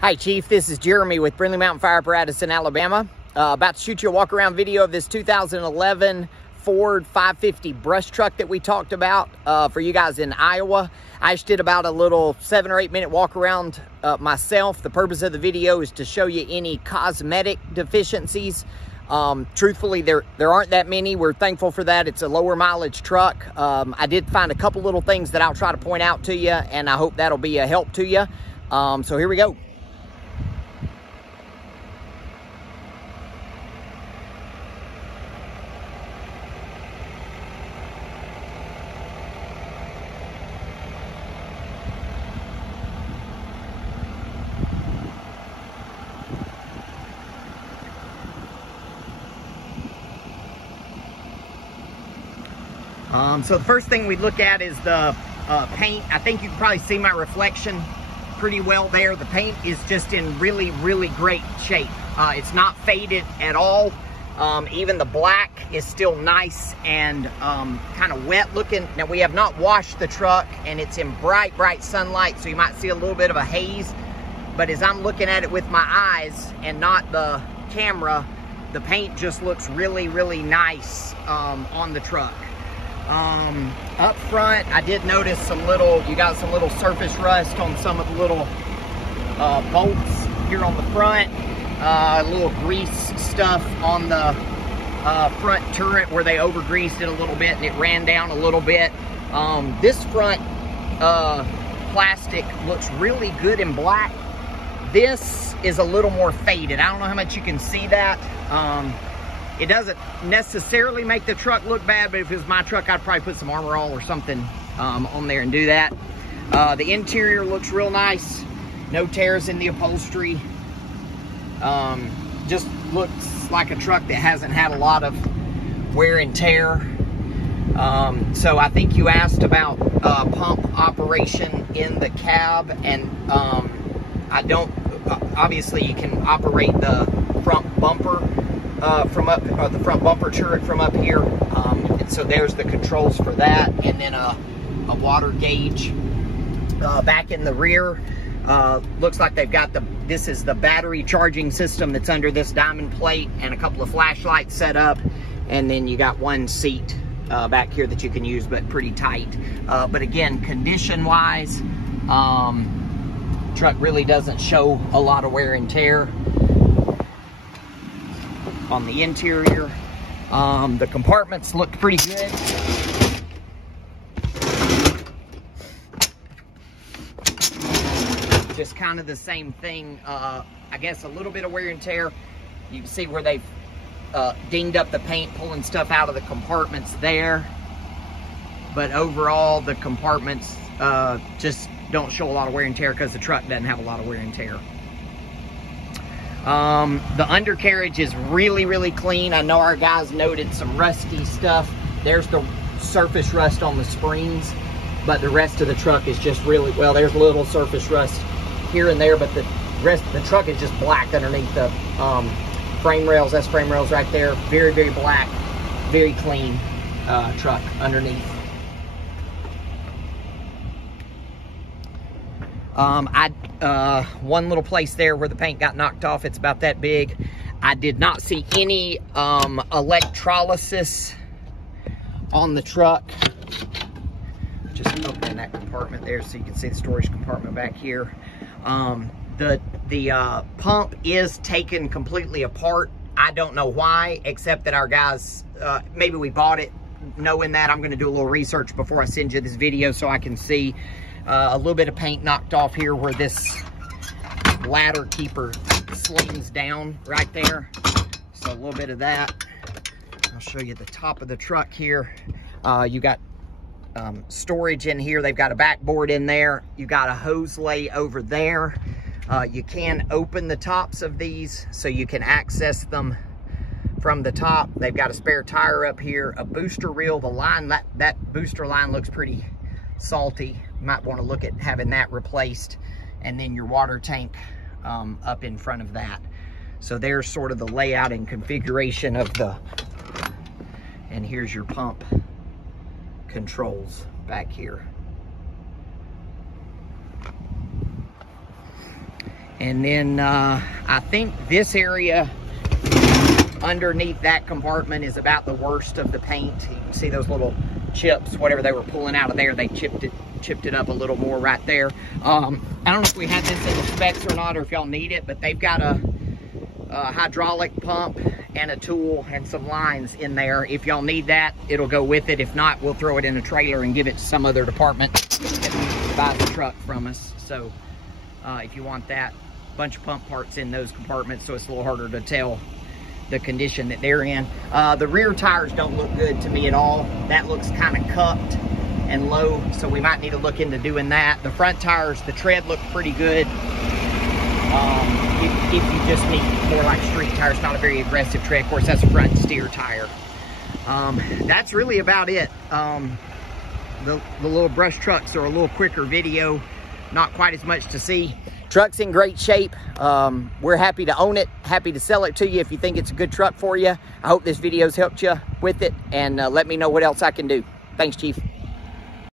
Hi Chief, this is Jeremy with Brindley Mountain Fire Apparatus in Alabama. About to shoot you a walk around video of this 2011 Ford 550 brush truck that we talked about for you guys in Iowa. I just did about a little 7 or 8 minute walk around myself. The purpose of the video is to show you any cosmetic deficiencies. Truthfully, there aren't that many. We're thankful for that. It's a lower mileage truck. I did find a couple little things that I'll try to point out to you, and I hope that'll be a help to you. So here we go. So the first thing we look at is the paint. I think you can probably see my reflection pretty well there. The paint is just in really, really great shape. It's not faded at all. Even the black is still nice and kind of wet looking. Now we have not washed the truck and it's in bright, bright sunlight, so you might see a little bit of a haze. But as I'm looking at it with my eyes and not the camera, the paint just looks really, really nice on the truck. Up front, I did notice you got some little surface rust on some of the little bolts here on the front. A little grease stuff on the front turret where they over greased it a little bit and it ran down a little bit. This front plastic looks really good in black. This is a little more faded. I don't know how much you can see that. It doesn't necessarily make the truck look bad, but if it was my truck, I'd probably put some Armor All or something on there and do that. The interior looks real nice. No tears in the upholstery. Just looks like a truck that hasn't had a lot of wear and tear. So I think you asked about pump operation in the cab, and obviously you can operate the front bumper the front bumper turret from up here, and so there's the controls for that, and then a water gauge back in the rear. Looks like they've got this is the battery charging system that's under this diamond plate, and a couple of flashlights set up, and then you got one seat back here that you can use, but pretty tight. But again, condition wise, truck really doesn't show a lot of wear and tear. On the interior, the compartments look pretty good. Just kind of the same thing. I guess a little bit of wear and tear. You can see where they've dinged up the paint, pulling stuff out of the compartments there. But overall, the compartments just don't show a lot of wear and tear because the truck doesn't have a lot of wear and tear. The undercarriage is really, really clean. I know our guys noted some rusty stuff. There's the surface rust on the springs, but the rest of the truck is just really, well, there's a little surface rust here and there, but the rest of the truck is just black underneath the frame rails. That's frame rails right there. Very, very black, very clean truck underneath. One little place there where the paint got knocked off, it's about that big. I did not see any electrolysis on the truck. Just open that compartment there so you can see the storage compartment back here. The pump is taken completely apart. I don't know why, except that our guys, maybe we bought it knowing that. I'm going to do a little research before I send you this video so I can see. A little bit of paint knocked off here where this ladder keeper slings down right there. So a little bit of that. I'll show you the top of the truck here. You got storage in here. They've got a backboard in there. You got a hose lay over there. You can open the tops of these so you can access them from the top. They've got a spare tire up here, a booster reel. The line, that booster line looks pretty salty. You might want to look at having that replaced, and then your water tank up in front of that. So there's sort of the layout and configuration of and here's your pump controls back here. And then I think this area underneath that compartment is about the worst of the paint. You can see those little chips, whatever they were pulling out of there, they chipped it up a little more right there. I don't know if we had this in the specs or not, or if y'all need it, but they've got a hydraulic pump and a tool and some lines in there. If y'all need that, it'll go with it. If not, we'll throw it in a trailer and give it to some other department that buys the truck from us. So if you want that, bunch of pump parts in those compartments, so it's a little harder to tell the condition that they're in. The rear tires don't look good to me at all. That looks kind of cupped and low, so we might need to look into doing that. The front tires, the tread look pretty good. If you just need more like street tires, not a very aggressive tread. Of course, that's a front steer tire. That's really about it. The little brush trucks are a little quicker video, not quite as much to see. Truck's in great shape. We're happy to own it, happy to sell it to you if you think it's a good truck for you. I hope this video's helped you with it, and let me know what else I can do. Thanks, Chief.